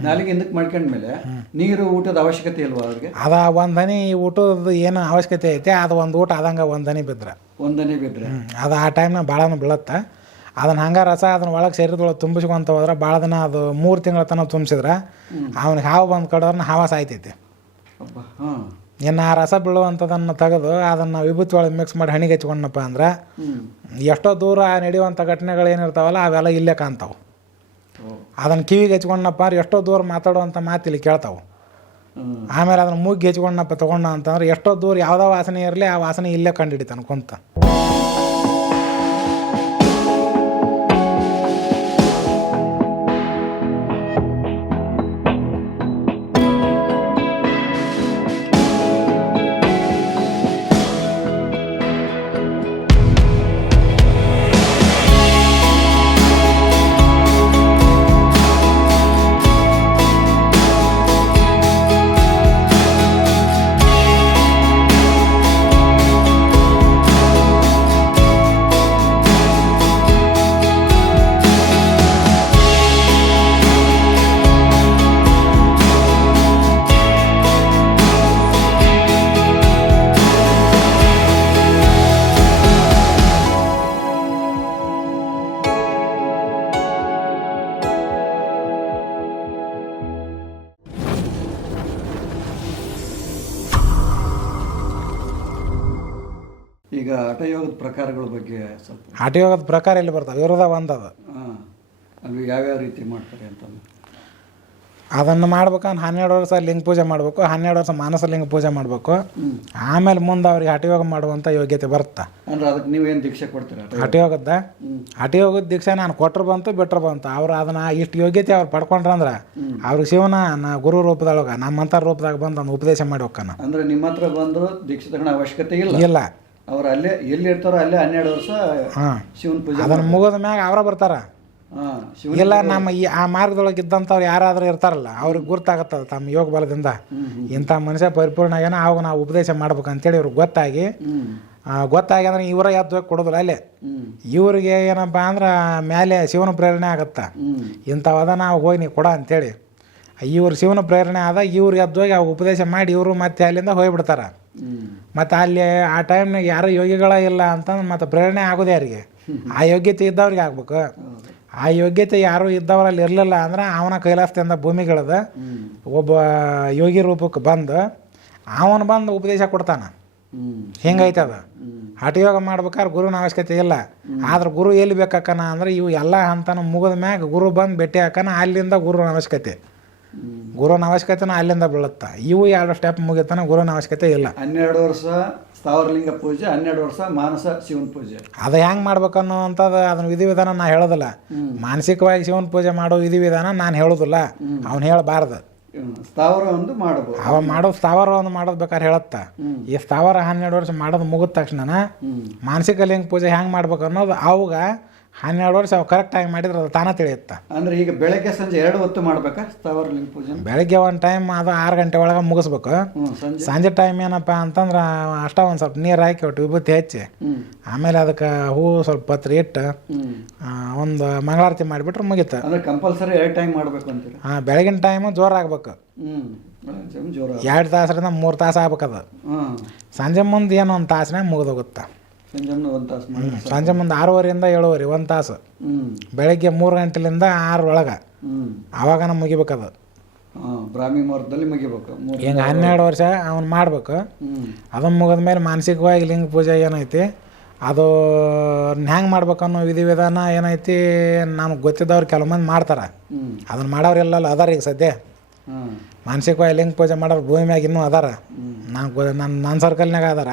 ನಾಲಿಗೆ ಹಿಂದಕ್ಕೆ ಮಾಡ್ಕೊಂಡ್ಮೇಲೆ ನೀರು ಊಟದ ಅವಶ್ಯಕತೆ ಇಲ್ವಾ ಅವ್ರಿಗೆ? ಅದ ಒಂದು ಹನಿ ಊಟದ ಏನು ಅವಶ್ಯಕತೆ ಐತೆ ಅದು ಒಂದು ಊಟ ಆದಂಗೆ ಒಂದು ಹನಿ ಬಿದ್ರೆ. ಒಂದನೇ ಬಿದ್ರೆ. ಅದು ಆ ಟೈಮ್ನ ಭಾಳನ ಬೀಳತ್ತೆ. ಅದನ್ನ ಹಂಗ ರಸ ಅದನ್ನ ಒಳಗೆ ಶರೀರದೊಳಗೆ ತುಂಬಿಸ್ಕೊಂತ ಹೋದ್ರೆ ಭಾಳ ದಿನ ಅದು ಮೂರು ತಿಂಗಳ ತನಕ ತುಂಬಿಸಿದ್ರೆ ಅವ್ನಿಗೆ ಹಾವು ಬಂದು ಕಡೋದ್ರನ್ನ ಹಾವ ಸಾಯ್ತೈತಿ ಹಾಂ. ಇನ್ನು ಆ ರಸ ಬೀಳುವಂಥದ್ದನ್ನು ತೆಗೆದು ಅದನ್ನು ವಿಭೂತಿ ಒಳಗೆ ಮಿಕ್ಸ್ ಮಾಡಿ ಹಣಿಗೆ ಹಚ್ಕೊಂಡಪ್ಪ ಅಂದ್ರೆ ಎಷ್ಟೋ ದೂರ ನಡೆಯುವಂಥ ಘಟನೆಗಳು ಏನಿರ್ತಾವಲ್ಲ ಅವೆಲ್ಲ ಇಲ್ಲೇ ಕಾಣ್ತಾವೆ. ಅದನ್ನು ಕಿವಿಗೆ ಹಚ್ಕೊಂಡಪ್ಪ ಎಷ್ಟೋ ದೂರ ಮಾತಾಡುವಂಥ ಮಾತು ಇಲ್ಲಿ ಕೇಳ್ತಾವೆ. ಆಮೇಲೆ ಅದನ್ನ ಮೂಗಿಗೆ ಹಚ್ಕೊಂಡಪ್ಪ ತೊಗೊಂಡ ಅಂತಂದ್ರೆ ಎಷ್ಟೋ ದೂರ ಯಾವುದೋ ವಾಸನೆ ಇರಲಿ ಆ ವಾಸನೆ ಇಲ್ಲೇ ಕಂಡು ಕುಂತ. ಈಗ ಹಠಯೋಗದ ಪ್ರಕಾರಗಳ ಬಗ್ಗೆ ಸ್ವಲ್ಪ ಹಠಯೋಗದ ಪ್ರಕಾರ ಎಲ್ಲಿ ಬರ್ತವೆ ವಿರೋಧ ಒಂದದ ಹಾಂ ಅಲ್ಲಿ ಯಾವ್ಯಾವ ರೀತಿ ಮಾಡ್ತಾರೆ ಅಂತ ಅದನ್ನು ಮಾಡ್ಬೇಕಂದ್ರೆ ಹನ್ನೆರಡು ವರ್ಷ ಲಿಂಗ ಪೂಜೆ ಮಾಡಬೇಕು ಹನ್ನೆರಡು ವರ್ಷ ಮಾನಸ ಲಿಂಗ ಪೂಜೆ ಮಾಡಬೇಕು. ಆಮೇಲೆ ಮುಂದೆ ಅವ್ರಿಗೆ ಹಠಯೋಗ ಮಾಡುವಂಥ ಯೋಗ್ಯತೆ ಬರುತ್ತೆ? ಅಂದ್ರೆ ಅದಕ್ಕೆ ನೀವೇನು ದೀಕ್ಷೆ ಕೊಡ್ತೀರಾ ಹಠಯೋಗ? ಹಠಯೋಗದ ಹಠಯೋಗದ ದೀಕ್ಷೆ ನಾನು ಕೊಟ್ಟರು ಬಂತು ಬಿಟ್ಟರು ಬಂತು. ಅವ್ರು ಅದನ್ನ ಇಷ್ಟು ಯೋಗ್ಯತೆ ಅವ್ರು ಪಡ್ಕೊಂಡ್ರಂದ್ರೆ ಅವ್ರಿಗೆ ಶಿವನ ನಾ ಗುರು ರೂಪದೊಳಗೆ ನಮ್ಮಂಥ ರೂಪದಾಗ ಬಂದು ಉಪದೇಶ ಮಾಡಿ ಹೋಗ್ತಾನ. ಅಂದ್ರೆ ನಿಮ್ಮ ಹತ್ರ ಬಂದರು ದೀಕ್ಷೆ ತಗೊಳ್ಳೋ ಅವಶ್ಯಕತೆ ಇಲ್ಲ? ಇಲ್ಲ. ಅವ್ರು ಅಲ್ಲೇ ಎಲ್ಲಿ ಇರ್ತಾರೋ ಅಲ್ಲೇ ಹನ್ನೆರಡು ವರ್ಷ ಹಾಂ. ಶಿವನ ಪೂಜೆ ಅದನ್ನು ಮುಗಿದ ಮ್ಯಾಗ ಅವರ ಬರ್ತಾರ. ಹಾಂ ಶಿವನ ಇಲ್ಲ ನಮ್ಮ ಈ ಆ ಮಾರ್ಗದೊಳಗೆ ಇದ್ದಂಥವ್ರು ಯಾರಾದರೂ ಇರ್ತಾರಲ್ಲ ಅವ್ರಿಗೆ ಗುರ್ತಾಗತ್ತದ ತಮ್ಮ ಯೋಗ ಬಲದಿಂದ. ಇಂಥ ಮನುಷ್ಯ ಪರಿಪೂರ್ಣ ಆಗ್ಯಾನ ಅವಾಗ ನಾವು ಉಪದೇಶ ಮಾಡ್ಬೇಕಂತೇಳಿ ಇವ್ರಿಗೆ ಗೊತ್ತಾಗಿ ಗೊತ್ತಾಗಿ ಅಂದ್ರೆ ಇವರ ಹೋಗಿ ಕೊಡೋದಿಲ್ಲ ಅಲ್ಲೇ. ಇವ್ರಿಗೆ ಏನಪ್ಪ ಅಂದ್ರೆ ಮೇಲೆ ಶಿವನ ಪ್ರೇರಣೆ ಆಗತ್ತ. ಇಂಥವದ ನಾವು ಹೋಗಿ ನೀವು ಕೊಡ ಅಂತೇಳಿ. ಇವ್ರು ಶಿವನ ಪ್ರೇರಣೆ ಆದ ಇವ್ರಿಗೆ ಎದ್ದೋಗಿ ಹೋಗಿ ಉಪದೇಶ ಮಾಡಿ ಇವರು ಮತ್ತೆ ಅಲ್ಲಿಂದ ಹೋಗ್ಬಿಡ್ತಾರೆ. ಮತ್ತು ಅಲ್ಲಿ ಆ ಟೈಮ್ನಾಗ ಯಾರು ಯೋಗಿಗಳ ಇಲ್ಲ ಅಂತಂದ್ರೆ ಮತ್ತೆ ಪ್ರೇರಣೆ ಆಗೋದು ಯಾರಿಗೆ? ಆ ಯೋಗ್ಯತೆ ಇದ್ದವ್ರಿಗೆ ಆಗ್ಬೇಕು. ಆ ಯೋಗ್ಯತೆ ಯಾರು ಇದ್ದವರಲ್ಲಿ ಇರಲಿಲ್ಲ ಅಂದ್ರೆ ಅವನ ಕೈಲಾಸದಿಂದ ಭೂಮಿಗಳದ ಒಬ್ಬ ಯೋಗಿ ರೂಪಕ್ಕೆ ಬಂದು ಅವನು ಬಂದು ಉಪದೇಶ ಕೊಡ್ತಾನ. ಹಿಂಗೈತೆ ಅದು ಹಠಯೋಗ ಮಾಡ್ಬೇಕಾದ್ರೆ ಗುರುನ ಅವಶ್ಯಕತೆ ಇಲ್ಲ. ಆದ್ರೆ ಗುರು ಎಲ್ಲಿ ಬೇಕಕ್ಕನ ಅಂದ್ರೆ ಇವು ಎಲ್ಲ ಹಂತನ ಮುಗಿದ ಮ್ಯಾಗ ಗುರು ಬಂದು ಭೇಟಿ ಹಾಕನ ಅಲ್ಲಿಂದ ಗುರುನ ಅವಶ್ಯಕತೆ. ಗುರುನ ಅವಶ್ಯಕತೆನ ಅಲ್ಲಿಂದ ಬೀಳುತ್ತಾ? ಇವು ಎರಡು ಸ್ಟೆಪ್ ಮುಗಿತಾನ ಗುರುನ ಅವಶ್ಯಕತೆ ಇಲ್ಲ. ಹನ್ನೆರಡು ವರ್ಷ ಸ್ಥಾವರಲಿಂಗ ಪೂಜೆ ಹನ್ನೆರಡು ವರ್ಷ ಮಾನಸ ಶಿವನ ಪೂಜೆ. ಅದು ಹೆಂಗೆ ಮಾಡ್ಬೇಕನ್ನೋವಂಥದ್ದು ಅದನ್ನ ವಿಧಿವಿಧಾನ ನಾ ಹೇಳೋದಿಲ್ಲ. ಮಾನಸಿಕವಾಗಿ ಶಿವನ ಪೂಜೆ ಮಾಡೋ ವಿಧಿವಿಧಾನ ನಾನು ಹೇಳೋದಿಲ್ಲ. ಅವ್ನು ಹೇಳಬಾರ್ದು. ಸ್ಥಾವರ ಒಂದು ಮಾಡಬಹುದು ಅವ ಮಾಡೋ ಸ್ಥಾವರ ಒಂದು ಮಾಡೋದು ಬೇಕಾದ್ರೆ ಹೇಳತ್ತ. ಈ ಸ್ಥಾವರ ಹನ್ನೆರಡು ವರ್ಷ ಮಾಡೋದು ಮುಗಿದ ತಕ್ಷಣ ಮಾನಸಿಕ ಲಿಂಗ ಪೂಜೆ ಹೆಂಗೆ ಮಾಡ್ಬೇಕು ಅನ್ನೋದು ಅವಾಗ ಹನ್ನೆರಡು ವರ್ಷ ಅವು ಕರೆಕ್ಟಾಗಿ ಮಾಡಿದ್ರೆ ಅದು ತಾನೇ ತಿಳಿಯುತ್ತೆ. ಅಂದ್ರೆ ಈಗ ಬೆಳಗ್ಗೆ ಸಂಜೆ ಎರಡು ಹೊತ್ತು ಮಾಡ್ಬೇಕಾ? ಸ್ಥಾವರಲಿಂಗ ಪೂಜೆ ಬೆಳಗ್ಗೆ ಒಂದು ಟೈಮ್ ಅದು ಆರು ಗಂಟೆ ಒಳಗೆ ಮುಗಿಸ್ಬೇಕು. ಸಂಜೆ. ಸಂಜೆ ಟೈಮ್ ಏನಪ್ಪ ಅಂತಂದ್ರೆ ಅಷ್ಟ ಒಂದು ಸ್ವಲ್ಪ ನೀರು ಹಾಕಿ ಒಟ್ಟು ವಿಭೂತಿ ಹೆಚ್ಚಿ ಆಮೇಲೆ ಅದಕ್ಕೆ ಹೂವು ಸ್ವಲ್ಪ ಪತ್ರಿ ಇಟ್ಟು ಒಂದು ಮಂಗಳಾರತಿ ಮಾಡಿಬಿಟ್ರೆ ಮುಗೀತು. ಅಂದ್ರೆ ಕಂಪಲ್ಸರಿ ಎರಡು ಟೈಮ್ ಮಾಡ್ಬೇಕು ಅಂತೀರಾ ಹಾಂ ಬೆಳಗಿನ ಟೈಮು ಜೋರಾಗಬೇಕು ಎರಡು ತಾಸರಿಂದ ಮೂರು ತಾಸು ಆಗ್ಬೇಕದು ಸಂಜೆ ಮುಂದೆ ಏನೋ ಒಂದು ತಾಸಿನಾಗ ಮುಗಿದೋಗುತ್ತೆ. ಸಂಜೆಮ್ನ ಒಂದು ತಾಸು ಮಾಡಿ ಸಂಜೆ ಮುಂದೆ ಆರೂವರೆಯಿಂದ ಏಳುವರೆ ಒಂದು ತಾಸು. ಬೆಳಗ್ಗೆ ಮೂರು ಗಂಟೆಲಿಂದ ಆರು ಒಳಗೆ. ಹ್ಮ್. ಅವಾಗನ ಮುಗಿಬೇಕದು ಬ್ರಾಹ್ಮಿ ಮುಹೂರ್ತದಲ್ಲಿ ಮುಗಿಬೇಕು. ಹಿಂಗೆ ಹನ್ನೆರಡು ವರ್ಷ ಅವ್ನು ಮಾಡ್ಬೇಕು. ಅದನ್ನ ಮುಗಿದ ಮೇಲೆ ಮಾನಸಿಕವಾಗಿ ಲಿಂಗ ಪೂಜೆ ಏನೈತಿ ಅದು ಹೆಂಗೆ ಮಾಡ್ಬೇಕು ಅನ್ನೋ ವಿಧಿ ವಿಧಾನ ಏನೈತಿ ನಮ್ಗೆ ಗೊತ್ತಿದ್ದವ್ರು ಕೆಲವು ಮಂದಿ ಮಾಡ್ತಾರೆ. ಅದನ್ನು ಮಾಡೋರೆಲ್ಲ ಅದಾರ ಈಗ ಸದ್ಯ. ಮಾನಸಿಕವಾಗಿ ಲಿಂಗ ಪೂಜೆ ಮಾಡೋರು ಭೂಮಿ ಮ್ಯಾಗ ಇನ್ನೂ ಅದಾರ. ನಾನು ನನ್ನ ನನ್ನ ಸರ್ಕಲ್ನಾಗ ಅದಾರ.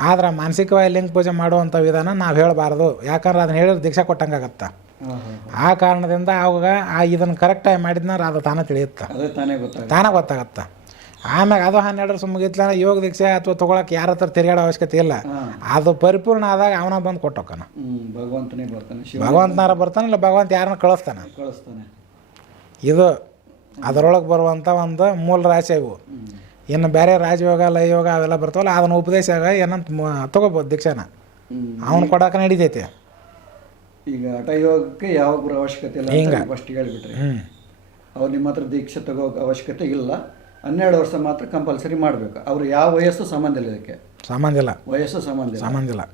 ಆದ್ರೆ ಮಾನಸಿಕವಾಗಿ ಲಿಂಗ ಪೂಜೆ ಮಾಡುವಂಥ ವಿಧಾನ ನಾವು ಹೇಳಬಾರ್ದು. ಯಾಕಂದ್ರೆ ಅದನ್ನ ಹೇಳಿದ್ರೆ ದೀಕ್ಷಾ ಕೊಟ್ಟಂಗೆ ಆಗತ್ತೆ ಹಾ ಹಾ ಆ ಕಾರಣದಿಂದ ಅವಾಗ ಆ ಇದನ್ನು ಕರೆಕ್ಟಾಗಿ ಮಾಡಿದ್ನಾರ ಅದು ತಾನೇ ತಿಳಿಯುತ್ತೆ. ತಾನೇ ಗೊತ್ತಾಗುತ್ತೆ. ಆಮ್ಯಾಗ ಅದು ಹನ್ನೆರಡು ವರ್ಷ ಮುಗಿತ್ಲ ಯೋಗ ದೀಕ್ಷೆ ಅಥವಾ ತೊಗೊಳಕ್ಕೆ ಯಾರ ಹತ್ರ ತಿರುಗಾಡೋ ಅವಶ್ಯಕತೆ ಇಲ್ಲ. ಅದು ಪರಿಪೂರ್ಣ ಆದಾಗ ಅವನ ಬಂದು ಕೊಟ್ಟೋಕನ. ಭಗವಂತನೇ ಬರ್ತಾನೆ. ಭಗವಂತನಾರ ಬರ್ತಾನೆ. ಇಲ್ಲ ಭಗವಂತ ಯಾರನ್ನ ಕಳಿಸ್ತಾನೆ. ಕಳಿಸ್ತಾನೆ. ಇದು ಅದರೊಳಗೆ ಬರುವಂಥ ಒಂದು ಮೂಲ ರಾಶಿ ಇವು ಇನ್ನು ಬೇರೆ ರಾಜಯೋಗ ಲಯೋಗ ಅವೆಲ್ಲ ಬರ್ತಾವಲ್ಲ ಅದನ್ನ ಉಪದೇಶ ಏನಂತ ತಗೋಬೋದು ದೀಕ್ಷಾನ. ಅವನು ಕೊಡಕ್ಕೆ ನಡೀತೈತಿ. ಈಗ ಹಠಯೋಗಕ್ಕೆ ಯಾವ ಗುರು ಅವಶ್ಯಕತೆ ಇಲ್ಲ ಹಿಂಗ. ಫಸ್ಟ್ ಹೇಳ್ಬಿಟ್ರಿ. ಹ್ಞೂ ಅವ್ರು ನಿಮ್ಮ ಹತ್ರ ದೀಕ್ಷೆ ತಗೋ ಅವಶ್ಯಕತೆ ಇಲ್ಲ. ಹನ್ನೆರಡು ವರ್ಷ ಮಾತ್ರ ಕಂಪಲ್ಸರಿ ಮಾಡಬೇಕು. ಅವ್ರು ಯಾವ ವಯಸ್ಸು ಸಂಬಂಧ ಇಲ್ಲ ಇದಕ್ಕೆ. ಸಂಬಂಧ ಇಲ್ಲ. ವಯಸ್ಸು ಸಂಬಂಧ ಇಲ್ಲ. ಸಂಬಂಧ ಇಲ್ಲ.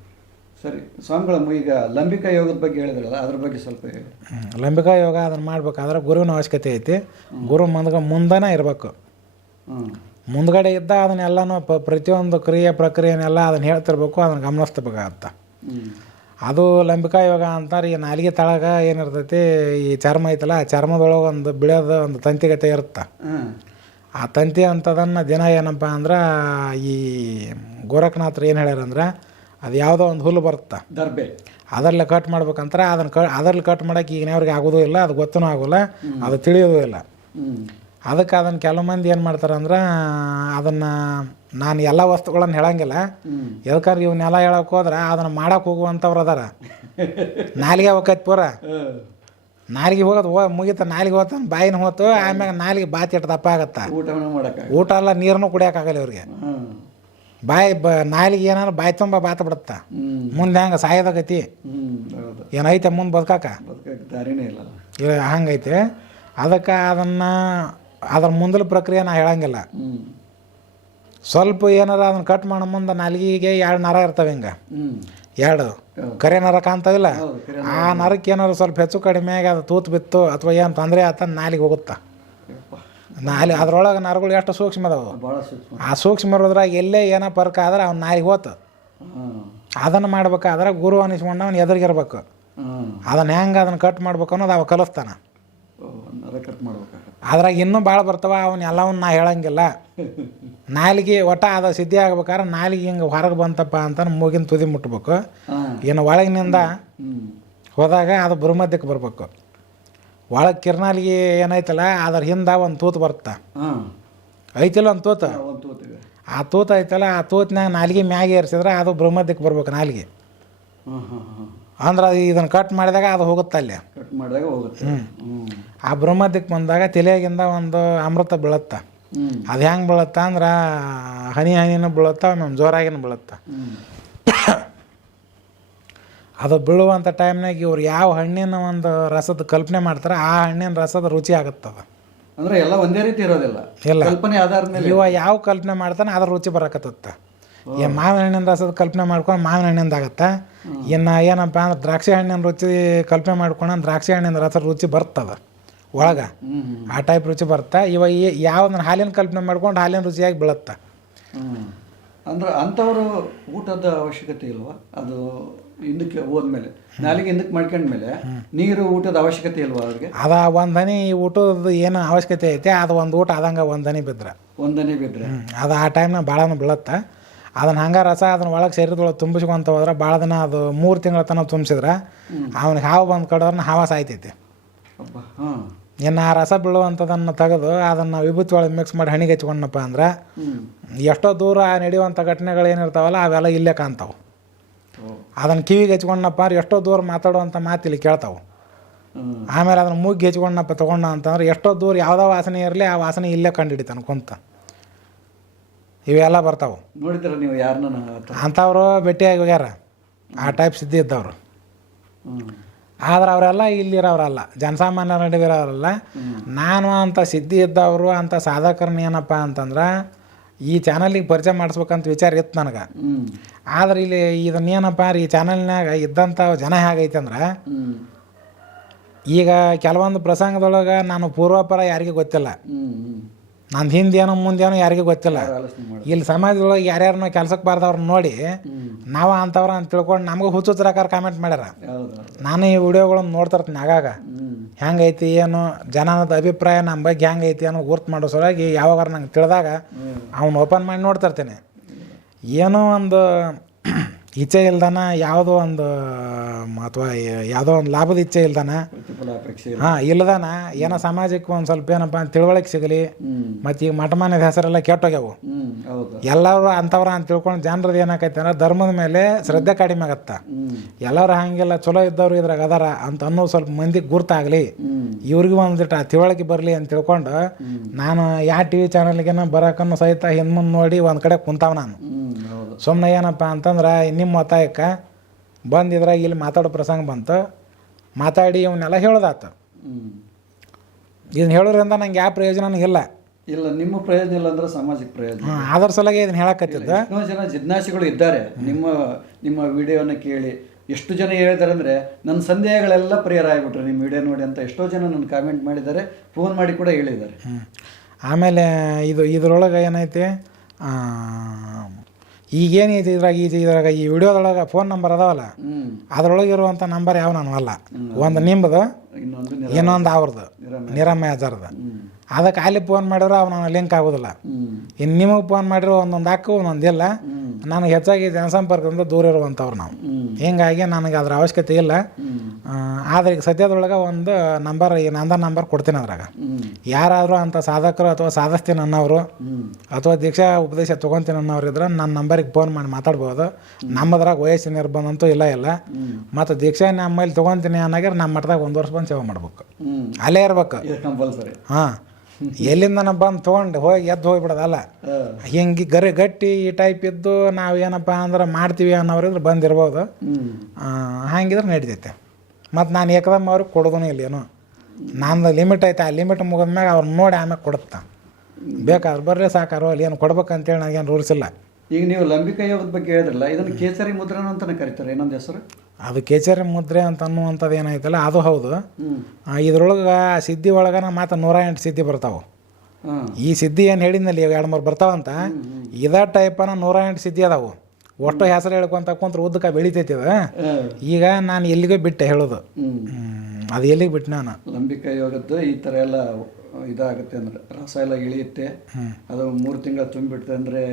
ಸರಿ ಸ್ವಾಮಿಗಳ ಈಗ ಲಂಬಿಕಾ ಯೋಗದ ಬಗ್ಗೆ ಹೇಳಿದ್ರಲ್ಲ ಅದ್ರ ಬಗ್ಗೆ ಸ್ವಲ್ಪ ಹೇಳಿ. ಲಂಬಿಕಾ ಯೋಗ ಅದನ್ನ ಮಾಡ್ಬೇಕಾದ್ರೆ ಗುರುವಿನ ಅವಶ್ಯಕತೆ ಐತಿ. ಗುರು ಮುಂದ್ಗ ಮುಂದನೇ ಇರಬೇಕು. ಮುಂದ್ಗಡೆ ಇದ್ದ ಅದನ್ನೆಲ್ಲನೂ ಪ ಪ್ರತಿಯೊಂದು ಕ್ರಿಯೆ ಪ್ರಕ್ರಿಯೆನೆಲ್ಲ ಅದನ್ನು ಹೇಳ್ತಿರ್ಬೇಕು ಅದನ್ನು ಗಮನಿಸ್ತಿರ್ಬೇಕಾಗತ್ತ. ಅದು ಲಂಬಿಕಾ ಯೋಗ ಅಂತಾರೆ ಈ ನಾಲಿಗೆ ತಳಗ ಏನಿರ್ತೈತಿ ಈ ಚರ್ಮ ಐತಲ್ಲ ಆ ಚರ್ಮದೊಳಗೆ ಒಂದು ಬಿಳೋದು ಒಂದು ತಂತಿಗತೆ ಇರುತ್ತೆ. ಆ ತಂತಿ ಅಂಥದನ್ನು ದಿನ ಏನಪ್ಪ ಅಂದ್ರೆ ಈ ಗೋರಖನಾಥ್ರು ಏನು ಹೇಳ್ಯಾರಂದ್ರೆ ಅದು ಯಾವುದೋ ಒಂದು ಹುಲ್ಲು ಬರುತ್ತೆ. ದರ್ಬೆ. ಅದರಲ್ಲಿ ಕಟ್ ಮಾಡ್ಬೇಕಂತಾರೆ ಅದನ್ನು ಕ ಅದರಲ್ಲಿ ಕಟ್ ಮಾಡೋಕೆ ಈಗಿನವ್ರಿಗೆ ಆಗೋದೂ ಇಲ್ಲ ಅದು ಗೊತ್ತೂ ಆಗೋಲ್ಲ ಅದು ತಿಳಿಯೋದೂ ಇಲ್ಲ. ಅದಕ್ಕೆ ಅದನ್ನು ಕೆಲವು ಮಂದಿ ಏನು ಮಾಡ್ತಾರೆ ಅಂದ್ರೆ ಅದನ್ನು ನಾನು ಎಲ್ಲ ವಸ್ತುಗಳನ್ನು ಹೇಳಂಗಿಲ್ಲ. ಎದಕ್ಕಾದ್ರೆ ಇವನ್ನೆಲ್ಲ ಹೇಳಕ್ಕೆ ಹೋದ್ರೆ ಅದನ್ನು ಮಾಡೋಕೆ ಹೋಗುವಂಥವ್ರು ಅದಾರ. ನಾಲಿಗೆ ಹೋಗೈತೆ ಪೂರ. ನಾಲಿಗೆ ಹೋಗೋದು ಹೋ ಮುಗಿತ ನಾಲಿಗೆ ಹೋತಾನ ಬಾಯಿನ ಹೋತು ಆಮ್ಯಾಗ ನಾಲಿಗೆ ಬಾತಿ ಇಟ್ಟು ದಪ್ಪ ಆಗತ್ತೆ. ಊಟ ಎಲ್ಲ ನೀರನ್ನು ಕುಡಿಯೋಕ್ಕಾಗಲ್ಲ ಇವ್ರಿಗೆ. ಬಾಯಿ ಬ ನಾಲಿಗೆ ಏನಾರು ಬಾಯಿ ತುಂಬ ಬಾತ ಬಿಡುತ್ತ. ಮುಂದೆ ಹಂಗೆ ಸಾಯೋದ ಗತಿ? ಏನೈತೆ ಮುಂದೆ ಬದುಕಾಕ? ಇಲ್ಲ ಹಂಗೈತೆ. ಅದಕ್ಕೆ ಅದನ್ನು ಅದ್ರ ಮುಂದಲ ಪ್ರಕ್ರಿಯೆ ನಾ ಹೇಳಂಗಿಲ್ಲ. ಸ್ವಲ್ಪ ಏನಾರ ಅದನ್ನ ಕಟ್ ಮಾಡೋ ಮುಂದೆ ನಾಲಿಗೆಗೆ ಎರಡು ನರ ಇರ್ತವೆ ಹಿಂಗೆ. ಎರಡು. ಕರೆ ನರ ಕಾಣ್ತಾವಿಲ್ಲ ಆ ನರಕ್ಕೆ ಏನಾರು ಸ್ವಲ್ಪ ಹೆಚ್ಚು ಕಡಿಮೆ ಆಗಿ ಅದು ತೂತು ಬಿತ್ತು ಅಥವಾ ಏನು ತೊಂದರೆ ಆತ ನಾಲಿಗೆ ಹೋಗುತ್ತಾ. ನಾಲಿ ಅದ್ರೊಳಗೆ ನರಗಳು ಎಷ್ಟು ಸೂಕ್ಷ್ಮ ಅದಾವು? ಆ ಸೂಕ್ಷ್ಮ ಇರೋದ್ರಾಗ ಎಲ್ಲೇ ಏನೋ ಪರ್ಕ ಆದ್ರೆ ಅವ್ನ ನಾಲಿಗೆ ಹೋತ. ಅದನ್ನು ಮಾಡ್ಬೇಕಾದ್ರೆ ಗುರು ಅನಿಸ್ಕೊಂಡು ಅವ್ನು ಎದುರಿಗಿರ್ಬೇಕು ಅದನ್ನು ಹೆಂಗೆ ಅದನ್ನು ಕಟ್ ಮಾಡ್ಬೇಕು ಅನ್ನೋದು ಅವ ಕಲಿಸ್ತಾನ. ಓ ಕಟ್ ಮಾಡ್ಬೇಕಾಗತ್ತೆ. ಅದ್ರಾಗ ಇನ್ನೂ ಭಾಳ ಬರ್ತಾವ ಅವನ್ನ ಎಲ್ಲವನ್ನ ನಾ ಹೇಳಂಗಿಲ್ಲ. ನಾಲಿಗೆ ಒಟ್ಟ ಅದ ಸಿದ್ಧಿ ಆಗ್ಬೇಕಾದ್ರೆ ನಾಲಿಗೆ ಹಿಂಗೆ ಹೊರಗೆ ಬಂತಪ್ಪ ಅಂತ ಮೂಗಿನ ತುದಿ ಮುಟ್ಬೇಕು. ಇನ್ನು ಒಳಗಿನಿಂದ ಹೋದಾಗ ಅದು ಬ್ರಹ್ಮದಕ್ಕೆ ಬರಬೇಕು. ಒಳಗೆ ಕಿರ್ನಾಲಿಗೆ ಏನೈತಲ್ಲ ಅದ್ರ ಹಿಂದೆ ಒಂದು ತೂತು ಬರುತ್ತೆ? ಐತಿಲ್ಲ ಒಂದು ತೂತು? ಆ ತೂತ ಐತಲ್ಲ ಆ ತೂತ್ನಾಗ ನಾಲಿಗೆ ಮ್ಯಾಗೆ ಏರ್ಸಿದ್ರೆ ಅದು ಬೃಹ್ಮದ್ಯಕ್ಕೆ ಬರ್ಬೇಕು ನಾಲಿಗೆ. ಅಂದ್ರೆ ಅದು ಇದನ್ನು ಕಟ್ ಮಾಡಿದಾಗ ಅದು ಹೋಗುತ್ತೆ ಅಲ್ಲಿ ಕಟ್ ಮಾಡಿದಾಗ ಹೋಗುತ್ತೆ. ಆ ಬ್ರಹ್ಮದಿಕ್ ಬಂದಾಗ ತಲೆಯಾಗಿಂದ ಒಂದು ಅಮೃತ ಬೀಳುತ್ತೆ. ಅದು ಹೆಂಗೆ ಬೀಳುತ್ತೆ ಅಂದ್ರೆ ಹನಿ ಹನಿನೂ ಬೀಳುತ್ತೆ ನಮ್ಮ ಜೋರಾಗಿನೂ ಬೀಳುತ್ತೆ. ಅದು ಬೀಳುವಂಥ ಟೈಮ್ನಾಗ ಇವ್ರು ಯಾವ ಹಣ್ಣಿನ ಒಂದು ರಸದ ಕಲ್ಪನೆ ಮಾಡ್ತಾರೆ ಆ ಹಣ್ಣಿನ ರಸದ ರುಚಿ ಆಗುತ್ತದ. ಅಂದ್ರೆ ಎಲ್ಲ ಒಂದೇ ರೀತಿ ಇರೋದಿಲ್ಲ. ಇಲ್ಲ. ಕಲ್ಪನೆ ಆಧಾರದ ಮೇಲೆ. ಇವ ಯಾವ ಕಲ್ಪನೆ ಮಾಡ್ತಾನೆ ಅದ್ರ ರುಚಿ ಬರಕತ್ತತ್ತ. ಮಾವಿನ ಹಣ್ಣಿನ ರಸದ ಕಲ್ಪನೆ ಮಾಡ್ಕೊಂಡು ಮಾವಿನ ಹಣ್ಣಿಂದ ಆಗುತ್ತೆ ಇನ್ನು ಏನಪ್ಪ ಅಂದ್ರೆ ದ್ರಾಕ್ಷಿ ಹಣ್ಣಿನ ರುಚಿ ಕಲ್ಪನೆ ಮಾಡ್ಕೊಂಡು ದ್ರಾಕ್ಷಿ ಹಣ್ಣಿನ ರಸದ ರುಚಿ ಬರ್ತದ ಒಳಗೆ. ಆ ಟೈಪ್ ರುಚಿ ಬರುತ್ತೆ ಇವ ಈ ಯಾವ್ದನ್ನ ಹಾಲಿನ ಕಲ್ಪನೆ ಮಾಡ್ಕೊಂಡು ಹಾಲಿನ ರುಚಿಯಾಗಿ ಬೀಳುತ್ತೆ. ಅಂದ್ರೆ ಅಂಥವರು ಊಟದ ಅವಶ್ಯಕತೆ ಇಲ್ವಾ? ಅದು ಹಿಂದಕ್ಕೆ ಹೋದ್ಮೇಲೆ ನಾಲಿಗೆ ಹಿಂದಕ್ಕೆ ಮಾಡ್ಕೊಂಡ್ಮೇಲೆ ನೀರು ಊಟದ ಅವಶ್ಯಕತೆ ಇಲ್ವಾ ಅವ್ರಿಗೆ? ಅದ ಒಂದು ಹನಿ ಊಟದ ಏನು ಅವಶ್ಯಕತೆ ಐತೆ ಅದು ಒಂದು ಊಟ ಆದಂಗ ಒಂದು ಹನಿ ಬಿದ್ರೆ. ಒಂದನೇ ಬಿದ್ರೆ. ಅದು ಆ ಟೈಮ್ನಾಗ ಭಾಳನ ಬೀಳುತ್ತೆ. ಅದನ್ನ ಹಂಗೆ ರಸ ಅದನ್ನ ಒಳಗೆ ಶರೀರದೊಳಗೆ ತುಂಬಿಸ್ಕೊಂತ ಹೋದ್ರೆ ಭಾಳ ದಿನ ಅದು ಮೂರು ತಿಂಗಳ ತನಕ ತುಂಬಿಸಿದ್ರೆ ಅವನಿಗೆ ಹಾವು ಬಂದು ಕಡೋರ್ನ ಹಾವ ಸಾಯ್ತೈತಿ. ಇನ್ನು ಆ ರಸ ಬೀಳುವಂಥದನ್ನು ತೆಗೆದು ಅದನ್ನು ವಿಭೂತಿ ಒಳಗೆ ಮಿಕ್ಸ್ ಮಾಡಿ ಹಣಿಗೆ ಹಚ್ಕೊಂಡಪ್ಪ ಅಂದ್ರೆ ಎಷ್ಟೋ ದೂರ ನಡೆಯುವಂಥ ಘಟನೆಗಳು ಏನಿರ್ತಾವಲ್ಲ ಅವೆಲ್ಲ ಇಲ್ಲೇ ಕಾಣ್ತಾವೆ. ಅದನ್ನು ಕಿವಿಗೆ ಹಚ್ಕೊಂಡಪ್ಪ ಅಂದ್ರೆ ಎಷ್ಟೋ ದೂರ ಮಾತಾಡುವಂಥ ಮಾತು ಇಲ್ಲಿ ಕೇಳ್ತಾವೆ. ಆಮೇಲೆ ಅದನ್ನು ಮೂಗಿಗೆ ಹಚ್ಕೊಂಡಪ್ಪ ತೊಗೊಂಡ ಅಂತಂದ್ರೆ ಎಷ್ಟೋ ದೂರ ಯಾವುದೋ ವಾಸನೆ ಇರಲಿ ಆ ವಾಸನೆ ಇಲ್ಲೇ ಕಂಡು ಕುಂತ. ಇವೆಲ್ಲ ಬರ್ತಾವೆ. ನೋಡಿದ್ರ ನೀವು ಯಾರನ್ನ ಅಂಥವ್ರು ಭೇಟಿಯಾಗಿ ಹೋಗ್ಯಾರ. ಆ ಟೈಪ್ ಸಿದ್ಧಿ ಇದ್ದವ್ರು. ಆದ್ರೆ ಅವರೆಲ್ಲ ಇಲ್ಲಿರೋರಲ್ಲ ಜನಸಾಮಾನ್ಯರ ನಡುವಿರೋರಲ್ಲ ನಾನು ಅಂತ ಸಿದ್ಧಿ ಇದ್ದವರು ಅಂತ ಸಾಧಕರನ್ನ ಏನಪ್ಪ ಅಂತಂದ್ರೆ ಈ ಚಾನಲಿಗೆ ಪರಿಚಯ ಮಾಡಿಸ್ಬೇಕಂತ ವಿಚಾರ ಇತ್ತು ನನಗೆ. ಆದ್ರೆ ಇಲ್ಲಿ ಇದನ್ನ ಇದನ್ನೇನಪ್ಪ ಈ ಚಾನಲ್ನಾಗ ಇದ್ದಂಥ ಜನ ಹೇಗೈತೆ ಅಂದ್ರೆ ಈಗ ಕೆಲವೊಂದು ಪ್ರಸಂಗದೊಳಗೆ ನಾನು ಪೂರ್ವಾಪರ ಯಾರಿಗೂ ಗೊತ್ತಿಲ್ಲ. ನಂದು ಹಿಂದೇನೋ ಮುಂದೇನೋ ಯಾರಿಗೂ ಗೊತ್ತಿಲ್ಲ. ಇಲ್ಲಿ ಸಮಾಜದೊಳಗೆ ಯಾರ್ಯಾರನ್ನೋ ಕೆಲ್ಸಕ್ಕೆ ಬಾರ್ದವ್ರನ್ನ ನೋಡಿ ನಾವು ಅಂಥವ್ರ ಅಂತ ತಿಳ್ಕೊಂಡು ನಮಗೂ ಹುಚ್ಚುಚ್ಚಾಕಾರ ಕಾಮೆಂಟ್ ಮಾಡ್ಯಾರ. ನಾನು ಈ ವಿಡಿಯೋಗಳನ್ನು ನೋಡ್ತಿರ್ತೀನಿ ಆಗಾಗ. ಹೆಂಗೈತಿ ಏನು ಜನದ ಅಭಿಪ್ರಾಯ ನಮ್ಮ ಬಗ್ಗೆ ಹೆಂಗೈತಿ ಅನ್ನೋ ಗುರ್ತು ಮಾಡೋ ಸಲುವಾಗಿ ಯಾವಾಗ ನಂಗೆ ತಿಳಿದಾಗ ಅವ್ನು ಓಪನ್ ಮಾಡಿ ನೋಡ್ತಿರ್ತೀನಿ. ಏನೋ ಒಂದು ಇಚ್ಛೆ ಇಲ್ದಾನ ಯಾವುದೋ ಒಂದು ಅಥವಾ ಯಾವುದೋ ಒಂದು ಲಾಭದ ಇಚ್ಛೆ ಇಲ್ದಾನ ಹಾಂ ಇಲ್ದಾನ ಏನೋ ಸಮಾಜಕ್ಕೆ ಒಂದು ಸ್ವಲ್ಪ ಏನಪ್ಪ ಅಂತ ತಿಳುವಳಿಕೆ ಸಿಗಲಿ ಮತ್ತು ಈಗ ಮಠಮಾನದ ಹೆಸರೆಲ್ಲ ಕೆಟ್ಟೋಗ್ಯಾವು. ಎಲ್ಲರೂ ಅಂಥವ್ರ ಅಂತ ತಿಳ್ಕೊಂಡು ಜನರದ್ದು ಏನಾಕೈತೆ ಅಂದ್ರೆ ಧರ್ಮದ ಮೇಲೆ ಶ್ರದ್ಧೆ ಕಡಿಮೆ ಆಗತ್ತೆ. ಎಲ್ಲರೂ ಹಂಗೆಲ್ಲ ಚಲೋ ಇದ್ದವ್ರು ಇದ್ರಾಗ ಅದಾರ ಅಂತ ಅನ್ನೋ ಸ್ವಲ್ಪ ಮಂದಿಗೆ ಗುರ್ತಾಗಲಿ. ಇವ್ರಿಗೂ ಒಂದಿಟ್ಟು ತಿಳುವಳಿಕೆ ಬರಲಿ ಅಂತ ತಿಳ್ಕೊಂಡು ನಾನು ಯಾವ ಟಿ ವಿ ಚಾನಲ್ಗೇನ ಬರೋಕನ್ನು ಸಹಿತ ಹಿಂದ್ಮುಂದೆ ನೋಡಿ ಒಂದು ಕಡೆ ಕುಂತಾವ ನಾನು. ಸುಮ್ಮನೆ ಏನಪ್ಪ ಅಂತಂದ್ರೆ ನಿಮ್ಮ ಒತ್ತಾಯಕ್ಕೆ ಬಂದಿದ್ರಾಗ ಇಲ್ಲಿ ಮಾತಾಡೋ ಪ್ರಸಂಗ ಬಂತು ಮಾತಾಡಿ ಇವನ್ನೆಲ್ಲ ಹೇಳೋದಾತ. ಇದನ್ನ ಹೇಳೋದ್ರಿಂದ ನಂಗೆ ಯಾವ ಪ್ರಯೋಜನ ಇಲ್ಲ. ಇಲ್ಲ ನಿಮ್ಮ ಪ್ರಯೋಜನ ಇಲ್ಲ ಅಂದ್ರೆ ಸಾಮಾಜಿಕ ಪ್ರಯೋಜನ ಅದರ ಸಲಗೆ ಸಲುವಾಗಿ ಇದನ್ನ ಹೇಳಕತ್ತಿದ್ದ. ಎಷ್ಟೋ ಜನ ಜಿಜ್ಞಾಸಿಗಳು ಇದ್ದಾರೆ. ನಿಮ್ಮ ನಿಮ್ಮ ವಿಡಿಯೋನ ಕೇಳಿ ಎಷ್ಟು ಜನ ಹೇಳಿದ್ದಾರೆ ಅಂದರೆ ನನ್ನ ಸಂದೇಹಗಳೆಲ್ಲ ಪರಿಹಾರ ಆಗಿಬಿಟ್ರೆ. ನಿಮ್ಮ ವಿಡಿಯೋ ನೋಡಿ ಅಂತ ಎಷ್ಟೋ ಜನ ನನ್ನ ಕಾಮೆಂಟ್ ಮಾಡಿದ್ದಾರೆ ಫೋನ್ ಮಾಡಿ ಕೂಡ ಹೇಳಿದ್ದಾರೆ. ಆಮೇಲೆ ಇದು ಇದ್ರೊಳಗೆ ಏನೈತಿ? ಆ, ಐತಿ ಇದ್ರಾಗ ಈ ಇದ್ರಾಗ ಈ ವಿಡಿಯೋದೊಳಗೆ ಫೋನ್ ನಂಬರ್ ಅದಾವಲ್ಲ ಅದರೊಳಗೆ ಇರುವಂಥ ನಂಬರ್ ಯಾವ ನಾನು ಅಲ್ಲ. ಒಂದು ನಿಮ್ಮದು ಇನ್ನೊಂದು ಅವ್ರದ್ದು ನಿರಮ ನಿರಮ್ಮ ಅಜರ್ದು. ಅದಕ್ಕೆ ಅಲ್ಲಿ ಫೋನ್ ಮಾಡಿದ್ರೆ ಅವು ಲಿಂಕ್ ಆಗೋದಿಲ್ಲ. ಇನ್ನು ನಿಮಗೆ ಫೋನ್ ಮಾಡಿರೋ ಒಂದೊಂದು ಹಾಕು ಒಂದೊಂದು ಇಲ್ಲ. ನನಗೆ ಹೆಚ್ಚಾಗಿ ಜನಸಂಪರ್ಕದಿಂದ ದೂರ ಇರುವಂಥವ್ರು ನಾವು. ಹೀಗಾಗಿ ನನಗೆ ಅದ್ರ ಅವಶ್ಯಕತೆ ಇಲ್ಲ. ಆದ್ರೆ ಈಗ ಸದ್ಯದೊಳಗೆ ಒಂದು ನಂಬರ್ ಈ ನಂದ ನಂಬರ್ ಕೊಡ್ತೀನಿ ಅದ್ರಾಗ. ಯಾರಾದರೂ ಅಂಥ ಸಾಧಕರು ಅಥವಾ ಸಾಧಿಸ್ತೀನಿ ಅನ್ನೋರು ಅಥವಾ ದೀಕ್ಷಾ ಉಪದೇಶ ತೊಗೊತೀನಿ ಅನ್ನೋರು ಇದ್ರೆ ನನ್ನ ನಂಬರಿಗೆ ಫೋನ್ ಮಾಡಿ ಮಾತಾಡ್ಬೋದು. ನಮ್ಮದ್ರಾಗ ವಯಸ್ಸಿನ ನಿರ್ಬಂಧಂತೂ ಇಲ್ಲ ಇಲ್ಲ. ಮತ್ತು ದೀಕ್ಷಾ ನಮ್ಮಲ್ಲಿ ತೊಗೊತೀನಿ ಅನ್ನೋಗ್ಯಾರ ನಮ್ಮ ಮಠದಾಗ ಒಂದು ವರ್ಷ ಬಂದು ಸೇವೆ ಮಾಡ್ಬೇಕು. ಅಲ್ಲೇ ಇರ್ಬೇಕು. ಹಾಂ. ಎಲ್ಲಿಂದ ನಾವು ಬಂದು ತೊಗೊಂಡು ಹೋಗಿ ಎದ್ದು ಹೋಗ್ಬಿಡೋದಲ್ಲ ಹಿಂಗೆ ಗರಿ ಗಟ್ಟಿ ಈ ಟೈಪ್ ಇದ್ದು ನಾವು ಏನಪ್ಪ ಅಂದ್ರೆ ಮಾಡ್ತೀವಿ ಅನ್ನೋರಿದ್ರೆ ಬಂದಿರ್ಬೋದು. ಹಾಗಿದ್ರೆ ನಡಿತೈತೆ. ಮತ್ತು ನಾನು ಏಕದಮ್ಮ ಅವ್ರಿಗೆ ಕೊಡೋದೂ ಇಲ್ಲೇನೋ ಏನು. ನಂದು ಲಿಮಿಟ್ ಐತೆ ಆ ಲಿಮಿಟ್ ಮುಗಿದ್ಮ್ಯಾಗ ಅವ್ರು ನೋಡಿ ಆಮೇಲೆ ಕೊಡುತ್ತಾ. ಬೇಕಾದ್ರೆ ಬರ್ರಿ ಸಾಕಾರು ಅಲ್ಲಿ ಏನು ಕೊಡ್ಬೇಕಂತೇಳಿ ನನಗೇನು ರೂಲ್ಸ್ ಇಲ್ಲ. ಈಗ ನೀವು ಲಂಬಿಕಾ ಯೋಗದ ಬಗ್ಗೆ ಹೇಳಿದ್ರಲ್ಲ ಇದನ್ನು ಕೇಸರಿ ಮುದ್ರಣ ಅಂತಲೇ ಕರೀತಾರೆ ಇನ್ನೊಂದು ಹೆಸರು? ಅದು ಕೇಚರಿ ಮುದ್ರೆ ಅಂತ ಅನ್ನುವಂಥದ್ದು ಏನೈತಲ್ಲ ಅದು ಹೌದು. ಇದ್ರೊಳಗೆ ಸಿದ್ಧಿ ಒಳಗನ ಮಾತ್ರ ನೂರ ಎಂಟು ಸಿದ್ಧಿ ಬರ್ತಾವೆ. ಈ ಸಿದ್ಧಿ ಏನು ಹೇಳಿದ್ನಲ್ಲಿ ಎರಡು ಮೂರು ಬರ್ತಾವಂತ ಇದೇ ಟೈಪನ ನೂರ ಎಂಟು ಸಿದ್ಧಿ ಅದಾವು. ಒಟ್ಟು ಹೆಸರು ಹೇಳ್ಕೊಂತ ಕುಂತ್ರೆ ಉದ್ದಕ ಬೆಳಿತೈತಿ ಅದು. ಈಗ ನಾನು ಎಲ್ಲಿಗೋ ಬಿಟ್ಟೆ ಹೇಳೋದು. ಅದು ಎಲ್ಲಿಗೆ ಬಿಟ್ಟು ನಾನು? ಲಂಬಿಕಾಯಿ ಯೋಗದ್ದು ಈ ಥರ ಎಲ್ಲ ಇದಾಗುತ್ತೆ ಅಂದ್ರೆ ರಸ ಎಲ್ಲ ಇಳಿಯುತ್ತೆ. ಅದು ಮೂರು ತಿಂಗಳು ತುಂಬಿಡುತ್ತೆ ಅಂದರೆ